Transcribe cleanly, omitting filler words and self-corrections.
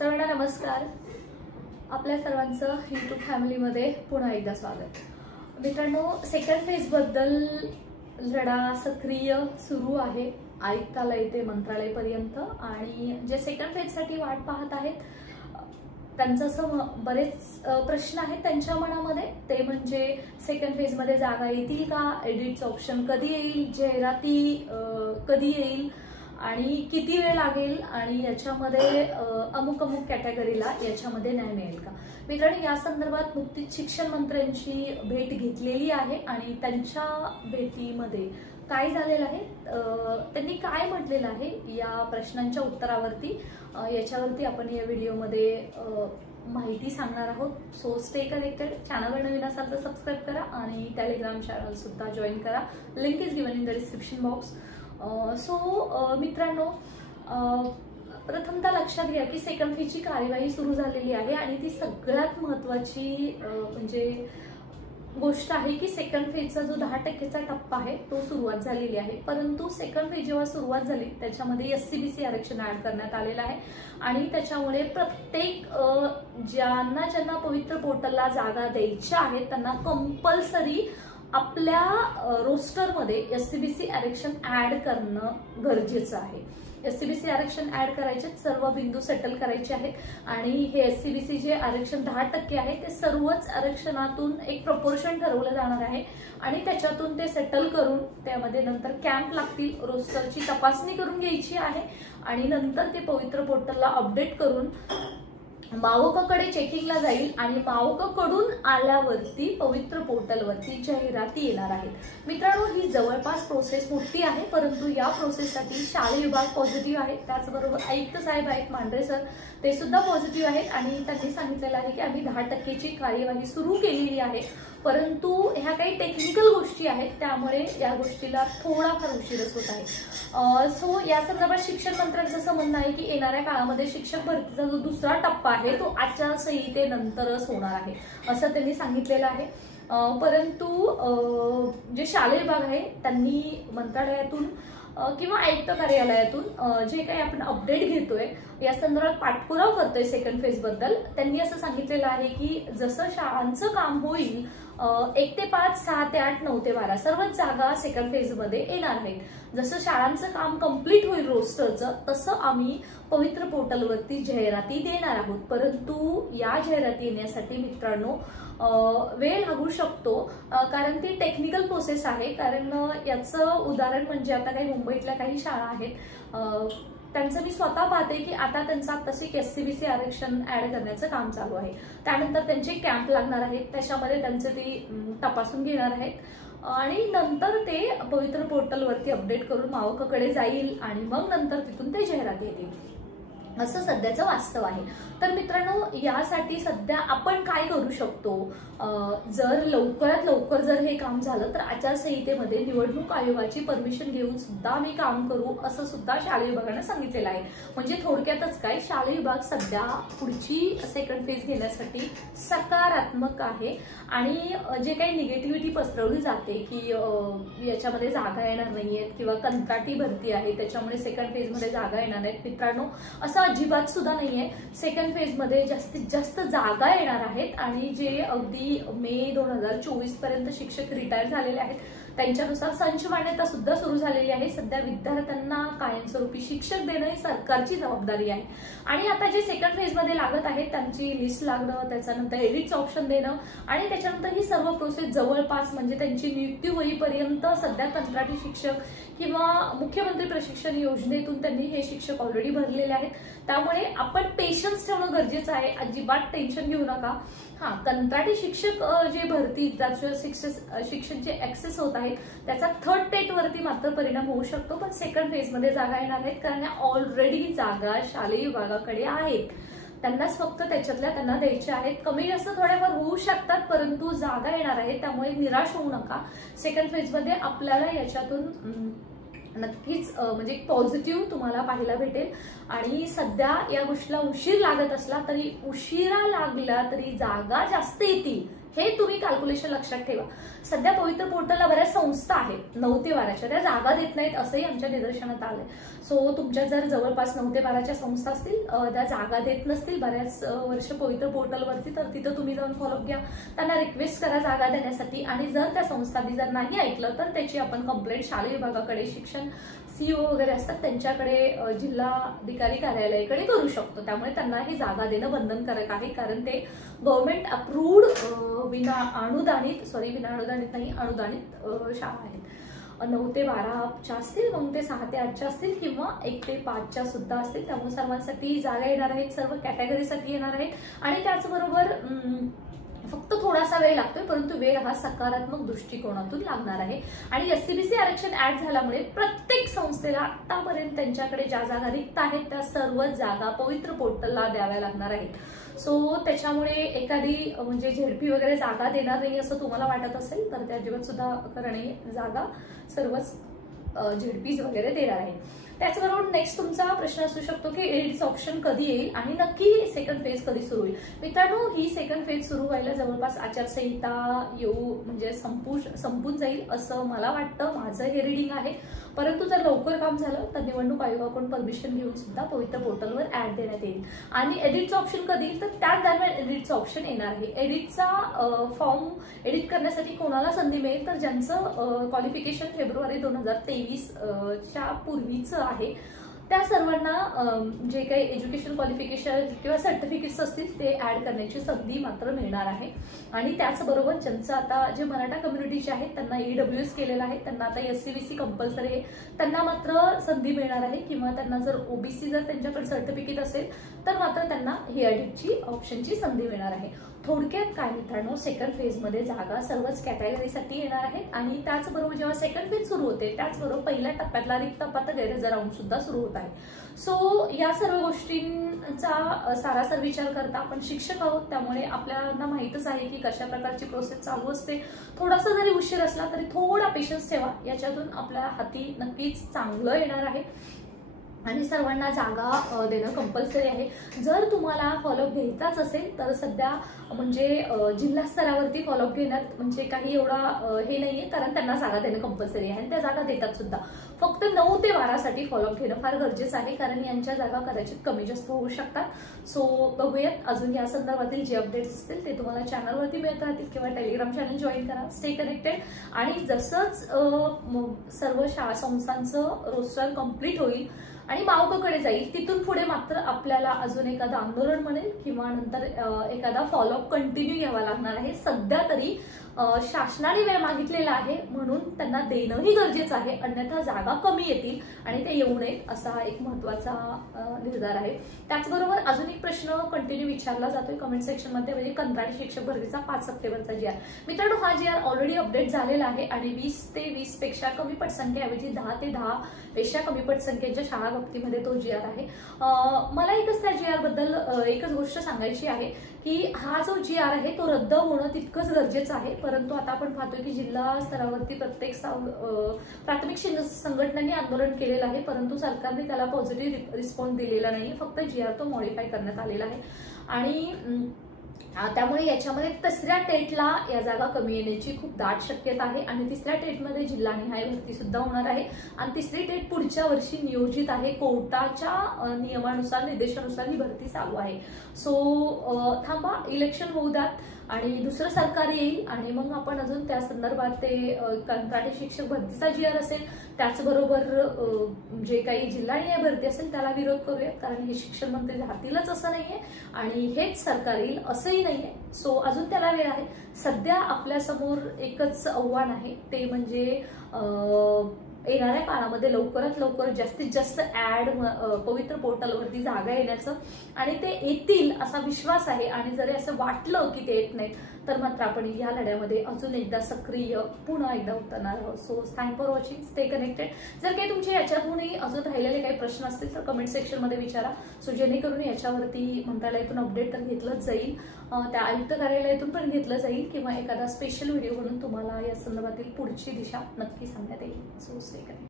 सर्वांना नमस्कार। आपल्या सर्वांचं यूट्यूब फॅमिलीमध्ये पुन्हा एकदा स्वागत। मित्रांनो, सेकंड फेज बद्दल लढा सक्रिय सुरू आहे आयुक्तालय ते मंत्रालयापर्यंत। आणि जे सेकंड फेज साठी वाट पाहत आहेत त्यांचं बरेच प्रश्न आहेत त्यांच्या मनामध्ये। ते म्हणजे सेकंड फेज मध्ये जागा येतील का, एडिटचं ऑप्शन कधी येईल, जाहिराती कधी येईल आणि किती वेळ लागेल, आणि याच्यामध्ये अमुक कॅटेगरीला याच्यामध्ये न्याय मिळेल का। मित्रांनो, या संदर्भात नुकतीच शिक्षण मंत्र्यांची भेट घेतलेली आहे आणि त्यांच्या भेटीमध्ये काय झालेलं आहे, त्यांनी काय म्हटलेलं आहे या प्रश्नांच्या उत्तरावरती याच्यावरती आपण या व्हिडिओमध्ये माहिती सांगणार आहोत। So stay connected. चॅनलवर नवीन असाल तर सबस्क्राईब करा आणि टेलिग्राम चॅनल सुद्धा जॉईन करा। Link is given in the description box. So मित्रांनो, प्रथमतः लक्षात घ्या की सेकंड फेजची कार्यवाही सुरू झालेली आहे आणि ती सगळ्यात महत्त्वाची म्हणजे गोष्ट आहे की सेकंड फेजचा जो 10% टप्पा आहे तो सुरुवात झालेली आहे। परंतु सेकंड फेज जेव्हा सुरुवात झाली त्याच्यामध्ये SCBC आरक्षण ऍड करण्यात आलेलं आहे आणि त्याच्यामुळे प्रत्येक ज्यांना पवित्र पोर्टलला जागा द्यायच्या आहेत त्यांना कंपल्सरी आपल्या रोस्टरमध्ये SCBC आरक्षण ऍड करणं गरजेचं आहे। SCBC आरक्षण ऍड करायचे, सर्व बिंदू सेटल करायचे आहेत आणि हे SCBC जे आरक्षण 10% आहे ते सर्वच आरक्षणातून एक प्रपोर्शन ठरवलं जाणार आहे आणि त्याच्यातून ते सेटल करून त्यामध्ये नंतर कॅम्प लागतील, रोस्टरची तपासणी करून घ्यायची आहे आणि नंतर ते पवित्र पोर्टलला अपडेट करून मावोकाकडे चेकिंगला जाईल आणि मावोकाकडून आल्यावरती पवित्र पोर्टलवरती जाहिराती येणार आहेत। मित्रांनो, ही जवळपास प्रोसेस मोठी आहे, परंतु या प्रोसेससाठी शालेय विभाग पॉझिटिव्ह आहे। त्याचबरोबर आयुक्त साहेब आहेत मांढरे सर, ते सुद्धा पॉझिटिव्ह आहेत आणि त्यांनी सांगितलेलं आहे की आम्ही 10%ची कार्यवाही सुरू केलेली आहे, परंतु ह्या काही टेक्निकल गोष्टी आहेत त्यामुळे या गोष्टीला थोडाफार उशीरच होत आहे। सो या संदर्भात शिक्षण मंत्र्यांचं असं म्हणणं आहे की येणाऱ्या काळामध्ये शिक्षक भरतीचा जो दुसरा टप्पा आहे तो आचारसंहितेनंतरच होणार आहे असं त्यांनी सांगितलेलं आहे। परंतु जे शालेय विभाग आहे त्यांनी मंत्रालयातून किंवा आयुक्त कार्यालयातून जे काही आपण अपडेट घेतोय या संदर्भात पाठपुरावा करतोय सेकंड फेज बद्दल, त्यांनी असं सांगितलेलं आहे की जसं शाळांचं काम होईल 1 ते 5, 6 ते 8, 9 ते 12 सर्वच जागा सेकंड फेज मध्ये येणार आहेत। जसं शाळांचं काम कंप्लीट होईल रोस्टरचं तसं आम्ही पवित्र पोर्टलवरती जाहिराती देणार आहोत। परंतु या जाहिराती येण्यासाठी मित्रांनो वेळ लागू शकतो कारण ती टेक्निकल प्रोसेस आहे। कारण याचं उदाहरण म्हणजे आता काही मुंबईतल्या काही शाळा आहेत त्यांचं मी स्वतः पाहते की आता त्यांचं आत्ताशी SCBC आरक्षण ऍड करण्याचं काम चालू आहे। त्यानंतर त्यांचे कॅम्प लागणार आहेत, त्याच्यामध्ये त्यांचं ते तपासून घेणार आहेत आणि नंतर ते पवित्र पोर्टलवरती अपडेट करून मावकाकडे जाईल आणि मग नंतर तिथून ते जाहिराती येतील असं सध्याचं वास्तव आहे। तर मित्रांनो, यासाठी सध्या आपण काय करू शकतो, जर लवकरात लवकर जर हे काम झालं तर आचारसंहितेमध्ये निवडणूक आयोगाची परमिशन घेऊन सुद्धा आम्ही काम करू असं सुद्धा शालेय विभागाने सांगितलेलं आहे। म्हणजे थोडक्यातच काय, शालेय विभाग सध्या पुढची सेकंड फेज घेण्यासाठी सकारात्मक आहे आणि जे काही निगेटिव्हिटी पसरवली जाते की याच्यामध्ये जागा येणार नाहीयेत किंवा कंत्राटी भरती आहे त्याच्यामुळे सेकंड फेज मध्ये जागा येणार नाहीत, मित्रांनो असं अजिबात सुद्धा नाहीये। सेकंड फेज मध्ये जास्तीत जास्त जागा येणार आहेत आणि जे अगदी मे 2024 पर्यंत शिक्षक रिटायर झालेले आहेत त्यांच्यानुसार संच मान्यता सुद्धा सुरू झालेली आहे। सध्या विद्यार्थ्यांना कायमस्वरूपी शिक्षक देणं ही सरकारची जबाबदारी आहे आणि आता जे सेकंड फेज मध्ये लागत आहेत त्यांची लिस्ट लागणं, त्याच्यानंतर एडिटचं ऑप्शन देणं आणि त्याच्यानंतर ही सर्व प्रोसेस जवळपास म्हणजे त्यांची नियुक्ती होईपर्यंत सध्या कंत्राटी शिक्षक किंवा मुख्यमंत्री प्रशिक्षण योजनेतून त्यांनी हे शिक्षक ऑलरेडी भरलेले आहेत। त्यामुळे आपण पेशन्स ठेवणं गरजेचं आहे, अजिबात टेन्शन घेऊ नका। कंत्राटी शिक्षक जे भरती शिक्षक जे ऍक्सेस होत आहेत त्याचा थर्ड टेट वरती मात्र परिणाम होऊ शकतो, पण सेकंड फेज मध्ये जागा येणार आहेत कारण ऑलरेडी जागा शालेय विभागाकडे आहेत, त्यांनाच फक्त त्याच्यातल्या त्यांना द्यायच्या आहेत। कमी जास्त थोड्याफार होऊ शकतात परंतु जागा येणार आहेत, त्यामुळे निराश होऊ नका। सेकंड फेज मध्ये आपल्याला याच्यातून नक्कीच म्हणजे पॉझिटिव्ह तुम्हाला पाहायला भेटेल आणि सध्या या गोष्टीला उशीर लागत असला तरी उशिरा लागला तरी जागा जास्त येतील हे तुम्ही कॅल्क्युलेशन लक्षात ठेवा. सध्या पवित्र पोर्टलला बऱ्याच संस्था आहेत 9 ते 12च्या, त्या जागा देत नाहीत असंही आमच्या निदर्शनात आलंय. सो तुमच्या जर जवळपास 9 ते 12च्या संस्था असतील, त्या जागा देत नसतील बऱ्याच वर्ष पवित्र पोर्टलवरती, तर तिथं तुम्ही जाऊन फॉलोअप घ्या, त्यांना रिक्वेस्ट करा जागा देण्यासाठी. आणि जर त्या संस्थांनी जर नाही ऐकलं तर त्याची आपण कंप्लेंट शालेय विभागाकडे, शिक्षण CEO वगैरे असतात त्यांच्याकडे, जिल्हाधिकारी कार्यालयाकडे करू शकतो. त्यामुळे त्यांना ही जागा देणं बंधनकारक आहे, कारण ते गव्हर्नमेंट अप्रूव्ड अनुदानित शाळा आहेत. 9 ते 12च्या असतील, मग ते 6 ते 8च्या असतील किंवा 1 ते 5च्या सुद्धा असतील. त्यामुळे सर्वांसाठी जागा येणार आहेत, सर्व कॅटेगरीसाठी येणार आहेत. आणि त्याचबरोबर फक्त थोडासा वेळ लागतोय, परंतु वेळ हा सकारात्मक दृष्टिकोनातून लागणार आहे. आणि SCBC आरक्षण ऍड झाल्यामुळे प्रत्येक संस्थेला आतापर्यंत त्यांच्याकडे ज्या जागा रिक्त आहेत त्या सर्व जागा पवित्र पोर्टलला द्याव्या लागणार आहेत. सो त्याच्यामुळे एखादी म्हणजे झेडपी वगैरे जागा देणार नाही असं तुम्हाला वाटत असेल तर त्या अजिबात सुद्धा खरं नाही. जागा सर्वच झेडपीज वगैरे देणार आहे. त्याचबरोबर नेक्स्ट तुमचा प्रश्न असू शकतो की एडिटचं ऑप्शन कधी येईल आणि नक्की सेकंड फेज कधी सुरू होईल. मित्रांनो, ही सेकंड फेज सुरू व्हायला जवळपास आचारसंहिता म्हणजे संपून जाईल असं मला वाटतं. माझं हे रीडिंग आहे. परंतु जर लवकर काम झालं तर निवडणूक आयोगाकडून परमिशन घेऊन सुद्धा पवित्र पोर्टलवर ऍड देण्यात येईल. आणि एडिटचं ऑप्शन कधी येईल तर त्याच दरम्यान एडिटचं ऑप्शन येणार आहे. एडिटचा फॉर्म एडिट करण्यासाठी कोणाला संधी मिळेल तर ज्यांचं क्वालिफिकेशन फेब्रुवारी 2023च्या पूर्वीचं आहे त्या सर्वांना जे काही एज्युकेशन क्वालिफिकेशन किंवा सर्टिफिकेट्स असतील ते ऍड करण्याची संधी मात्र मिळणार आहे. आणि त्याचबरोबर ज्यांचं आता जे मराठा कम्युनिटीचे आहेत त्यांना EWS केलेलं आहे, त्यांना आता SCBC कंपल्सरी आहे, त्यांना मात्र संधी मिळणार आहे. किंवा त्यांना जर OBC जर त्यांच्याकडे सर्टिफिकेट असेल तर मात्र त्यांना ही एडिटची ऑप्शनची संधी मिळणार आहे. थोडक्यात काय मित्रांनो, सेकंड फेजमध्ये जागा सर्वच कॅटेगरीसाठी येणार आहेत. आणि त्याचबरोबर जेव्हा सेकंड फेज सुरू होते त्याचबरोबर पहिल्या टप्प्यातला रिक्त पद गैरहजर राऊंड सुद्धा सुरू होत आहे. सो या सर्व गोष्टींचा सारासार विचार करता आपण शिक्षक आहोत, त्यामुळे आपल्याला माहितच आहे की कशा प्रकारची प्रोसेस चालू असते. थोडासा जरी उशीर असला तरी थोडा पेशन्स ठेवा, याच्यातून आपल्या हाती नक्कीच चांगलं येणार आहे. आणि सर्वांना जागा देणं कंपल्सरी आहे. जर तुम्हाला फॉलोअप घ्यायचाच असेल तर सध्या म्हणजे जिल्हा स्तरावरती फॉलोअप घेण्यात म्हणजे काही एवढा हे नाहीये, कारण त्यांना जागा देणं कंपल्सरी आहे आणि त्या जागा देतात सुद्धा. फक्त 9 ते 12साठी फॉलोअप घेणं फार गरजेचं आहे, कारण यांच्या जागा कदाचित कमी जास्त होऊ शकतात. सो बघूयात अजून या संदर्भातील जे अपडेट्स असतील ते तुम्हाला चॅनलवरती मिळत राहतील किंवा टेलिग्राम चॅनल जॉईन करा. Stay connected. आणि जसंच सर्व शाळा संस्थांचं रोस्टर कंप्लीट होईल आणि मावककडे जाईल तिथून पुढे मात्र आपल्याला अजून एखादं आंदोलन म्हणेल किंवा नंतर एखादा फॉलोअप कंटिन्यू घ्यावा लागणार आहे. सध्या तरी शासनाने वेळ मागितलेला आहे म्हणून त्यांना देणंही गरजेचं आहे, अन्यथा जागा कमी येतील आणि ते येऊ नयेत असा एक महत्वाचा निर्धार आहे. त्याचबरोबर अजून एक प्रश्न कंटिन्यू विचारला जातोय कमेंट सेक्शन मध्ये, म्हणजे कंत्राटी शिक्षक भरतीचा 5 सप्टेंबरचा GR. मित्रांनो, हा GR ऑलरेडी अपडेट झालेला आहे आणि 20 ते 20 पेक्षा कमी पटसंख्येऐवजी 10 ते 10 पेक्षा कमी पटसंख्येच्या शाळा बाबतीमध्ये तो GR आहे. मला एकच त्या GR बद्दल एकच गोष्ट सांगायची आहे की हा जो GR आहे तो रद्द होणं तितकंच गरजेचं आहे. परंतु आता आपण पाहतोय की जिल्हा स्तरावरती प्रत्येक प्राथमिक संघटनांनी आंदोलन केलेलं आहे, परंतु सरकारने त्याला पॉझिटिव्ह रिस्पॉन्स दिलेला नाही. फक्त GR तो मॉडिफाय करण्यात आलेला आहे. आणि त्यामुळे याच्यामध्ये तिसऱ्या टेटला या जागा कमी येण्याची खूप दाट शक्यता आहे. आणि तिसऱ्या टेटमध्ये जिल्हानिहाय भरती सुद्धा होणार आहे आणि तिसरी टेट पुढच्या वर्षी नियोजित आहे. कोर्टाच्या नियमानुसार निर्देशानुसार ही भरती चालू आहे. सो थांबा, इलेक्शन होऊ द्यात आणि दुसरं सरकार येईल आणि मग आपण अजून त्या संदर्भात ते कंत्राटी शिक्षक भरतीचा GR असेल, त्याचबरोबर जे काही जिल्हानिहाय भरती असेल त्याला विरोध करूयात, कारण हे शिक्षण मंत्री राहतीलच असं नाहीये आणि हेच सरकार येईल असंही नाहीये. सो अजून त्याला वेळ आहे. सध्या आपल्यासमोर एकच आव्हान आहे, ते म्हणजे येणाऱ्या काळामध्ये लवकरात लवकर जास्तीत जास्त ऍड पवित्र पोर्टलवरती जागा येण्याचं आणि ते येतील असा विश्वास आहे. आणि जरी असं वाटलं की ते येत नाहीत तर मात्र आपण या लढ्यामध्ये अजून एकदा सक्रिय पुन्हा एकदा उतरणार आहोत. So thank for watching, stay connected. जर काही तुमचे याच्यातूनही अजून राहिलेले काही प्रश्न असतील तर कमेंट सेक्शन मध्ये विचारा. सो जेणेकरून याच्यावरती मंत्रालयातून अपडेट तर घेतलंच जाईल, त्या आयुक्त कार्यालयातून पण घेतलं जाईल किंवा एखादा स्पेशल व्हिडिओ म्हणून तुम्हाला या संदर्भातील पुढची दिशा नक्की सांगण्यात येईल. So stay connected.